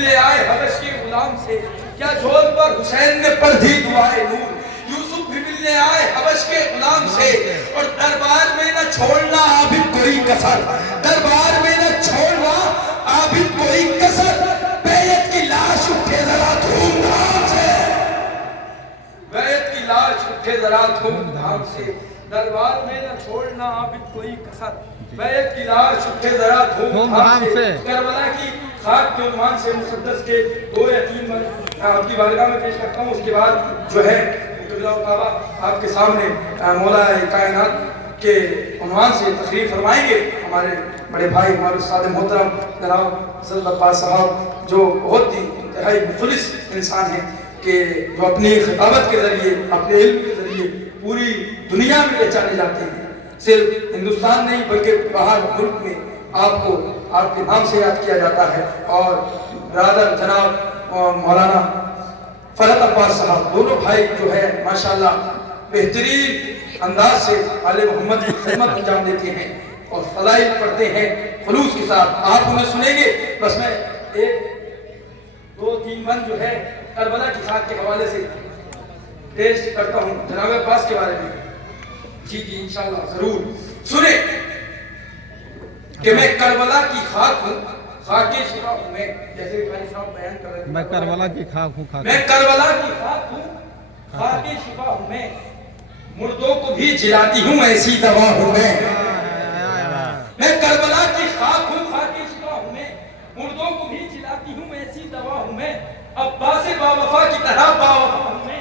ملنے آئے حبش کے غلام سے، کیا جھول پر حسین نے پڑھ دی دعائے نور، یوسف بھی ملنے آئے حبش کے غلام سے، اور دربار میں نہ چھوڑنا عابد کوئی کسر، دربار میں نہ چھوڑنا عابد کوئی کسر، بیعت کی لاش اٹھے ذرا دھوم دھام سے، بیعت کی لاش اٹھے ذرا دھوم دھام سے، دربار میں نہ چھوڑنا عابد کوئی کسر، بیعت کی لاش اٹھے ذرا دھوم دھام سے۔ کربلا کی خاک کے عنوان سے مقدس کے 2 یا 3 آپ کی بارگاہ میں پیش کرتا ہوں، اس کے بعد جو ہے آپ کے سامنے مولا کائنات کے عنوان سے تقریر فرمائیں گے ہمارے بڑے بھائی، ہمارے استاد محترم جناب حضرت عباس صاحب، جو بہت ہی انتہائی مخلص انسان ہیں کہ جو اپنی خطابت کے ذریعے، اپنے علم کے ذریعے پوری دنیا میں پہچانے جاتے ہیں، صرف ہندوستان نہیں بلکہ باہر ملک میں آپ کو آپ کے نام سے یاد کیا جاتا ہے۔ اور برادر جناب مولانا فرحت عباس صاحب، دونوں بھائی جو ہے ماشاءاللہ بہترین انداز سے آل محمد کی خدمت انجام دیتے ہیں اور فضائل پڑھتے ہیں خلوص کے ساتھ، آپ انہیں سنیں گے۔ بس میں 1-2-3 بند جو ہے کربلا کی خاک کے حوالے سے پیش کرتا ہوں جناب عباس کے بارے میں۔ جی انشاءاللہ ضرور سنیں کہ میں کربلا کی خاک ہوں، خاک شفا ہوں میں، جیسے بھائی صاحب بیان کر رہے ہیں، میں کربلا کی خاک ہوں، میں کربلا کی خاک ہوں، خاک شفا ہوں میں، مردوں کو بھی جلاتی ہوں ایسی دوا ہوں میں، میں کربلا کی خاک ہوں، خاک شفا ہوں میں، مردوں کو بھی جلاتی ہوں ایسی دوا ہوں میں، عباس با وفا کی طرح با وفا ہوں میں،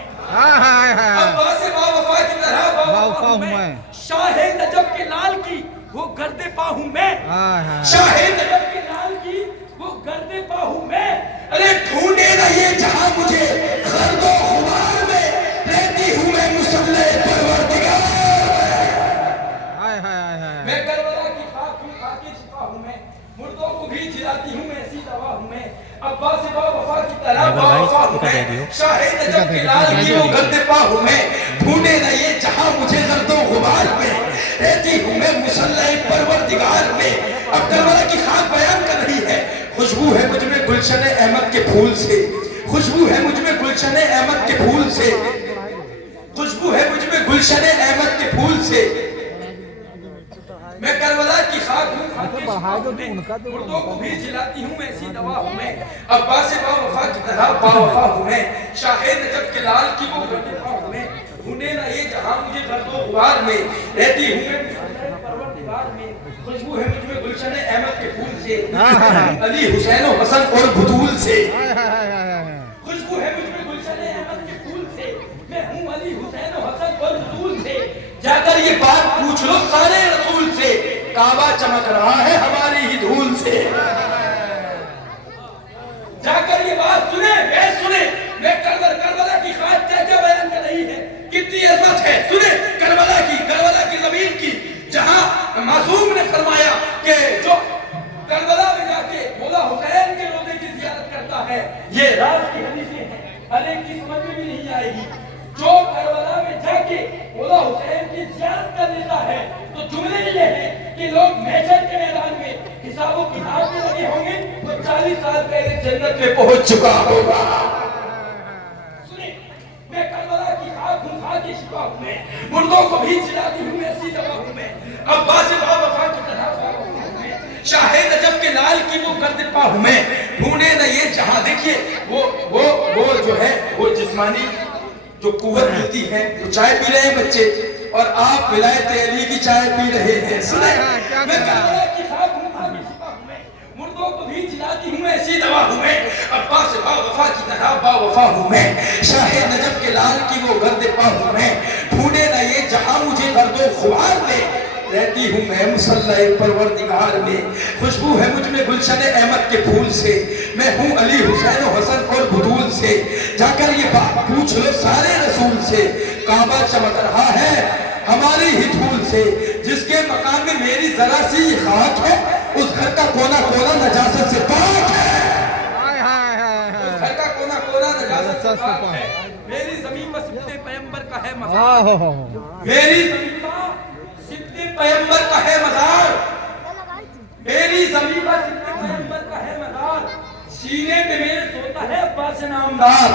عباس با وفا کی طرح با وفا ہوں میں، شاہ نجف کے لال کی وہ گرد پا ہوں میں، شاہ نجف کے لال کی وہ گرد پا ہوں میں، ارے ڈھونڈے نہ یہ جہاں مجھے غرد و غبار میں، رہتی ہوں میں مسلح پروردگار میں، میں کربلا کی خاک ہوں، خاک شفا ہوں میں، مردوں کو بھی جلاتی ہوں ایسی دوا ہوں میں، عباس با وفا کی طرح با وفا ہوں میں، شاہ نجف کے لال کی وہ گرد پا ہوں میں، ڈھونڈے نہ یہ جہاں مجھے غرد و غبار میں، رہتی ہوں میں مسلح پروردگار میں۔ اب کربلا کی خاک بیان کر رہی ہے، خوشبو ہے مجھ میں گلشن احمد کے پھول سے، خوشبو ہے مجھ میں گلشن احمد کے پھول سے، خوشبو ہے مجھ میں گلشن احمد کے پھول سے، میں کربلا کی خاک ہوں، خاک شفا ہوں میں، مردوں کو بھی جلاتی ہوں ایسی دوا ہوں میں، عباس با وفا کی طرح با وفا ہوں میں، شاہ نجف کے لال کی وہ گرد پا ہوں میں، ڈھونڈے نہ یہ جہاں مجھے غرد و غبار میں، رہتی ہوں میں مسلح پروردگار میں، خوشبو ہے مجھ میں گلشن احمد کے پھول سے، علی حسین و حسن اور بطول سے، خوشبو ہے مجھ میں گلشن احمد کے پھول سے، میں ہوں علی حسین و حسن اور بطول سے، جا کر یہ بات پوچھ لو سارے رسول سے، کعبہ چمک رہا ہے ہماری ہی دھول سے، جا کر یہ بات سنیں میں کربلا کی خاک کیا کیا بیان کر رہی ہے، کتنی عظمت ہے، سنیں کربلا کی زمین کی، جہاں معصوم نے فرمایا کہ جو کربلا میں جا کے مولا حسین کے روضے کی زیارت کرتا ہے، یہ راز کی حدیثیں ہیں، ہر ایک کی سمجھ میں بھی نہیں آئے گی، جو کربلا میں جا کے مولا حسین کی زیارت کر لیتا ہے تو جملے یہ ہیں کہ لوگ محشر کے میدان میں حساب و کتاب میں لگے ہوں گے تو 40 سال پہلے جنت میں پہنچ چکا ہوگا۔ سنیں میں کربلا کی خاک ہوں، خاک شفا ہوں میں، مردوں کو بھی جلاتی ہوں ایسی دوا ہوں میں، عباس با وفا کی طرح با وفا ہوں میں، شاہ نجف کے لال کی وہ گرد پا ہوں میں، ڈھونڈے نہ یہ جہاں، دیکھیے وہ جو ہے وہ جسمانی جو قوت ملتی ہے، جو چائے پی رہے ہیں بچے اور آپ ولایت علی کی چائے پی رہے ہیں، سنیں میں کربلا کی خاک ہوں، خاک شفا ہوں میں، مردوں کو بھی جلاتی ہوں ایسی دوا ہوں میں، عباس با وفا کی طرح با وفا ہوں میں، شاہ نجف کے لال کی وہ گرد پا ہوں میں، ڈھونڈے نہ یہ جہاں مجھے گرد و غبار میں، رہتی ہوں میں مسلح پروردگار میں، خوشبو ہے مجھ میں گلشن احمد کے پھول سے، میں ہوں علی حسین و حسن اور بطول سے، جا کر یہ بات پوچھ لو سارے رسول سے، کعبہ چمک رہا ہے ہماری ہی دھول سے، جس کے مقام میں میری ذرا سی خاک ہے، اس گھر کا کونا کونا نجاست سے پاک ہے، اس گھر کا کونا کونا نجاست سے پاک ہے، میری زمین پر سبت پیغمبر کا ہے مزار، میری زمین پر سبت پیغمبر کا ہے مزار، میری زمین پر سبت پیغمبر کا ہے مزار، سینے پہ میرے عباس نامدار،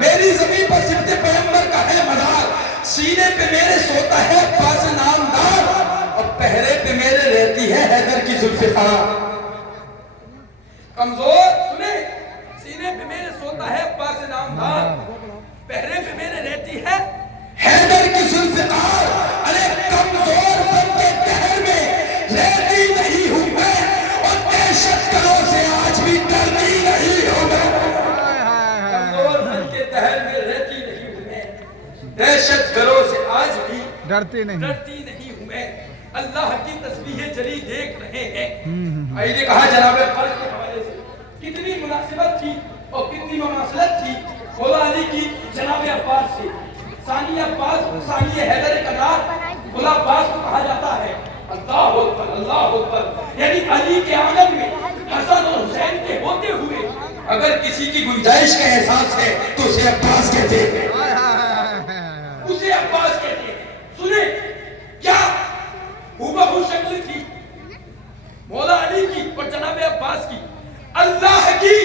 میری زمین پر صفت پیغمبر کا ہے مزار، سینے پہ میرے سوتا ہے عباس نامدار، اور پہرے پہ میرے رہتی ہے حیدر کی ذوالفقار۔ کمزور سنے، سینے پہ میرے سوتا ہے عباس نامدار، پہرے پہ میرے رہتی ہے حیدر کی ذوالفقار۔ ارے کمزور بن کے قہر میں رہتی نہیں ہوں میں، اور دہشت گروں سے آج بھی ڈرتی نہیں ہوں میں۔ کمزور بن کے قہر میں رہتی نہیں ہوں میں، دہشت گروں سے آج بھی ڈرتی نہیں ہوں میں۔ اللہ کی تسبیح جلی دیکھ رہے ہیں۔ آئیے کہا جناب فرض کے حوالے سے کتنی مناسبت تھی اور کتنی مماثلت تھی مولا علی کی جناب عباس سے۔ ثانی عباس، ثانی حیدر کرار، مولا عباس کو کہا جاتا ہے۔ اللہ اکبر، اللہ اکبر، یعنی علی کے آنگن میں حسن اور حسین کے ہوتے ہوئے اگر کسی کی گنجائش کا احساس ہے تو اسے عباس کہتے ہیں، اسے عباس کہتے ہیں۔ سنیں کیا ہو شکل تھی مولا علی کی اور جناب عباس کی۔ اللہ کی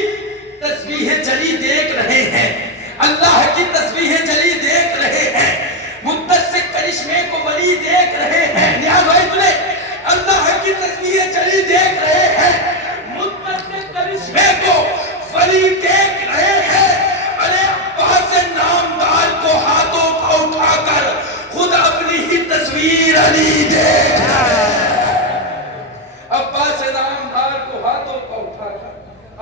تسبیح جلی دیکھ رہے ہیں، اللہ کی تسبیح جلی دیکھ رہے ہیں، مدت سے کرشمے کو ولی دیکھ رہے ہیں۔ نیاز بھائی سنے، اللہ کی تسبیح جلی دیکھ رہے ہیں، مدت سے کرشمے کو ولی دیکھ رہے ہیں۔ ارے عباس نامدار کو ہاتھوں پہ اٹھا کر خود اپنی ہی تصویر علی دیکھ رہے ہیں۔ عباس نامدار کو ہاتھوں پہ اٹھا کر،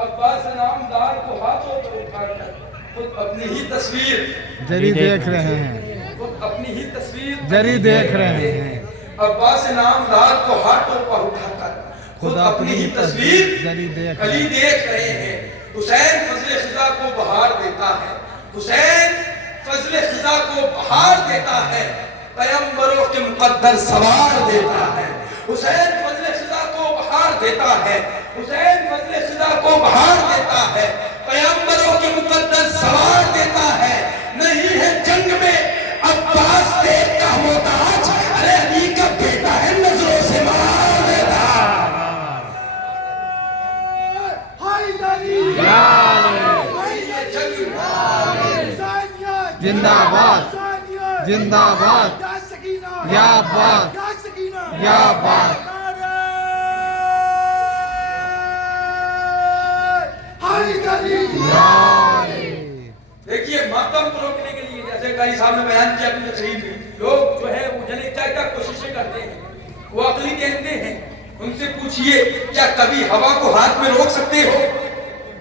عباس نامدار کو ہاتھوں پہ اٹھا کر خود اپنی ہی تصویر جری دیکھ رہے ہیں، خود اپنی ہی تصویر جری دیکھ رہے ہیں۔ عباس نامدار کو ہاتھوں پر اٹھا کر خود اپنی ہی تصویر علی دیکھ رہے ہیں۔ حسین فضل خزاں کو بہار دیتا ہے، حسین فضل خزاں کو بہار دیتا ہے، پیغمبروں کے مقدر سوار دیتا ہے۔ حسین فضل خزاں کو بہار دیتا ہے، حسین فضل خزاں کو بہار دیتا ہے، پیغمبروں کے مقدر سوار دیتا ہے۔ نہیں ہے جنگ میں عباس دیکھ کا محتاج، ارے علی کا بیٹا ہے نظروں سے مار دیتا۔ زندہ باد، زندہ باد، یا عباس، یا عباس۔ دیکھیے ماتم کو روکنے کے لیے جیسے قاری صاحب نے بیان کیا اپنی تقریر میں، لوگ جو ہے وہ جانے کیا کوششیں کرتے ہیں، وہ عقلی کہتے ہیں۔ ان سے پوچھئے کیا کبھی ہوا کو ہاتھ میں روک سکتے ہو؟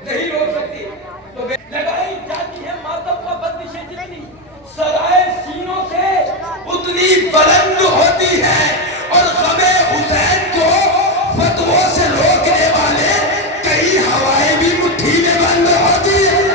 نہیں روک سکتے۔ تو لگائی جاتی ہے ماتم کا بندشیں جتنی سرائے سینوں سے اتنی بلند ہوتی ہے، اور غم حسین کو فتووں سے روکنے والے کئی ہوائیں بھی مٹھی میں بند ہوتی ہیں۔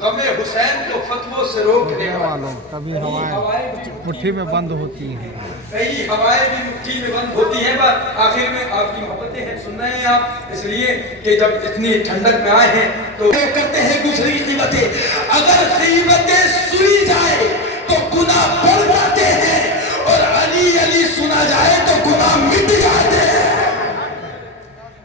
غم حسین کو فتووں سے روکنے والوں کبھی ہوائیں مٹھی میں بند ہوتی ہیں، کئی ہوائیں بھی مٹھی میں بند ہوتی ہیں۔ بات آخر میں آپ کی محبتیں ہیں، سن رہے ہیں آپ، اس لیے کہ جب اتنی ٹھنڈک میں آئے ہیں تو کرتے ہیں دوسری قیمتیں۔ اگر قیمتیں سنی جائے تو گناہ بڑھ جاتے ہیں، اور علی علی سنا جائے تو گناہ مٹ جاتے ہیں۔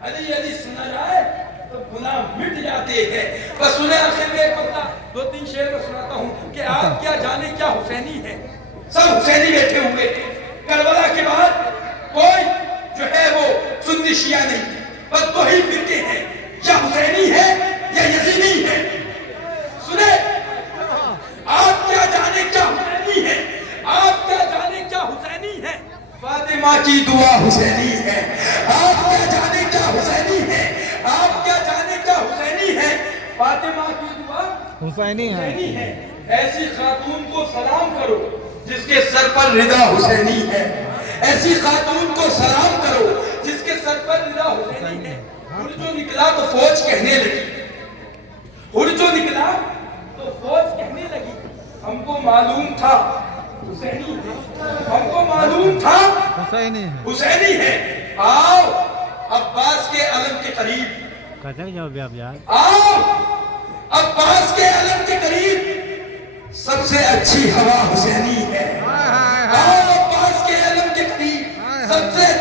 علی علی سنا جائے تو گناہ مٹ جاتے ہیں۔ بس انہیں آخر میں ایک بندہ دو تین شعر میں سناتا ہوں کہ آپ کیا جانے کیا حسینی ہے۔ سب حسینی بیٹھے ہوئے تھے۔ کربلا کے بعد کوئی جو ہے وہ سنی شیعہ نہیں، بس دو ہی فرقے ہیں، یا حسینی ہے یا یزیدی ہے۔ سنیں آپ کیا جانے کیا حسینی ہے، آپ کیا جانے کیا حسینی ہے۔ فاطمہ کی دعا حسینی ہے، آپ کیا جانے کیا حسینی ہے، آپ کیا جانے کیا حسینی ہے۔ فاطمہ کی دعا حسینی ہے۔ ایسی خاتون کو سلام کرو جس کے سر پر رضا حسینی ہے، ایسی خاتون کو سلام کرو جس کے سر پر رضا حسینی ہے۔ ہر جو نکلا تو فوج کہنے لگی، ہر جو نکلا تو فوج کہنے لگی، ہم کو معلوم تھا حسینی ہے، ہم کو معلوم تھا حسینی ہے، حسینی ہے۔ آؤ عباس کے علم کے قریب، آؤ عباس کے علم کے قریب، سب سے اچھی ہوا حسینی ہے۔ آؤ عباس